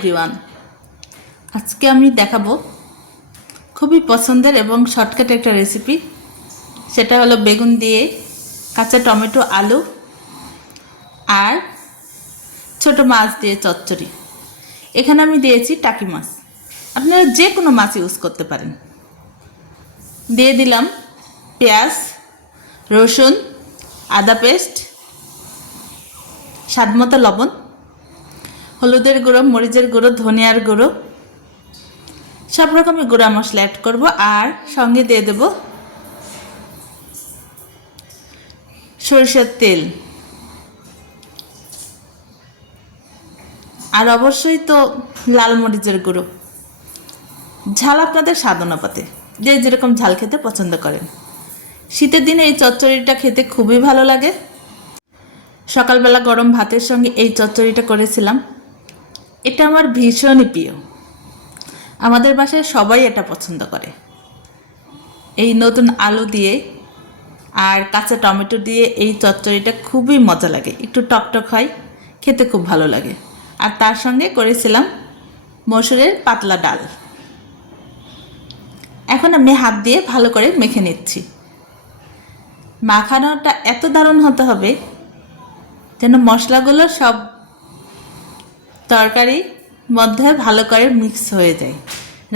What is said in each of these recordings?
Everyone, আজকে আমি দেখাবো খুবই পছন্দের এবং শর্টকাট একটা রেসিপি। সেটা হলো বেগুন দিয়ে কাঁচা টমেটো, আলু আর ছোট মাছ দিয়ে চচ্চড়ি। এখানে আমি দিয়েছি টাকি মাছ, আপনারা যে কোনো মাছ ইউজ করতে পারেন। দিয়ে দিলাম পেঁয়াজ, রসুন, আদা পেস্ট, স্বাদমতো লবণ, হলুদের গুঁড়ো, মরিচের গুঁড়ো, ধনিয়ার গুঁড়ো, সব রকমের গুঁড়া মশলা অ্যাড করব। আর সঙ্গে দিয়ে দেব সরিষার তেল। আর অবশ্যই তো লাল মরিচের গুঁড়ো। ঝাল আপনাদের স্বাদ অনুপাতে, যে যেরকম ঝাল খেতে পছন্দ করেন। শীতের দিনে এই চচ্চড়িটা খেতে খুবই ভালো লাগে। সকালবেলা গরম ভাতের সঙ্গে এই চচ্চড়িটা করেছিলাম। এটা আমার ভীষণই প্রিয়, আমাদের বাসায় সবাই এটা পছন্দ করে। এই নতুন আলু দিয়ে আর কাঁচা টমেটো দিয়ে এই চচ্চড়িটা খুবই মজা লাগে, একটু টকটক হয়, খেতে খুব ভালো লাগে। আর তার সঙ্গে করেছিলাম মসুরের পাতলা ডাল। এখন আমি হাত দিয়ে ভালো করে মেখে নিচ্ছি। মাখানোটা এত দারুণ হতে হবে যেন মশলাগুলো সব তরকারি মধ্যে ভালো করে মিক্স হয়ে যায়,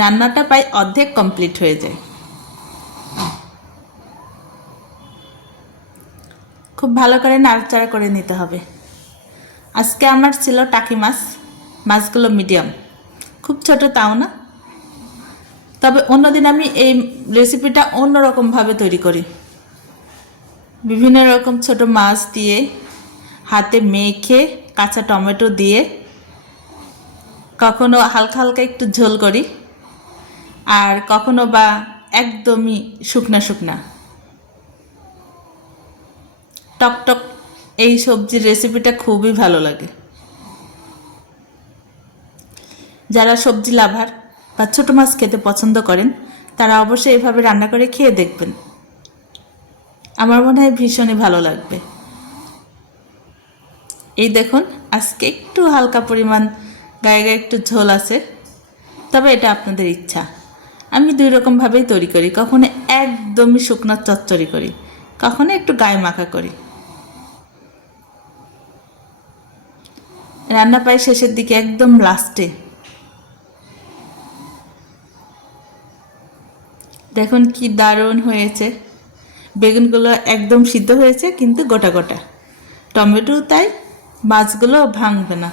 রান্নাটা প্রায় অর্ধেক কমপ্লিট হয়ে যায়। খুব ভালো করে নাড়াচাড়া করে নিতে হবে। আজকে আমার ছিল টাকি মাছ, মাছগুলো মিডিয়াম, খুব ছোট তাও না। তবে অন্যদিন আমি এই রেসিপিটা অন্যরকমভাবে তৈরি করি। বিভিন্ন রকম ছোট মাছ দিয়ে হাতে মেখে কাঁচা টমেটো দিয়ে কখনো হালকা হালকা একটু ঝোল করি, আর কখনো বা একদমই শুকনা শুকনা টকটক। এই সবজির রেসিপিটা খুবই ভালো লাগে। যারা সবজি লাভার বা ছোটো মাছ খেতে পছন্দ করেন তারা অবশ্যই এভাবে রান্না করে খেয়ে দেখবেন। আমার মনে হয় ভীষণই ভালো লাগবে। এই দেখুন, আজকে একটু হালকা পরিমাণ গায়ে গায়ে একটু ঝোল আছে, তবে এটা আপনাদের ইচ্ছা। আমি দুই রকমভাবেই তৈরি করি, কখনো একদমই শুকনো চচ্চড়ি করি, কখনো একটু গায়ে মাখা করি। রান্না প্রায় শেষের দিকে, একদম লাস্টে দেখুন কি দারুণ হয়েছে। বেগুনগুলো একদম সিদ্ধ হয়েছে কিন্তু গোটা গোটা, টমেটো তাই, মাছগুলো ভাঙবে না।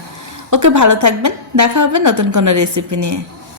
ওকে, ভালো থাকবেন, দেখা হবে নতুন কোনো রেসিপি নিয়ে।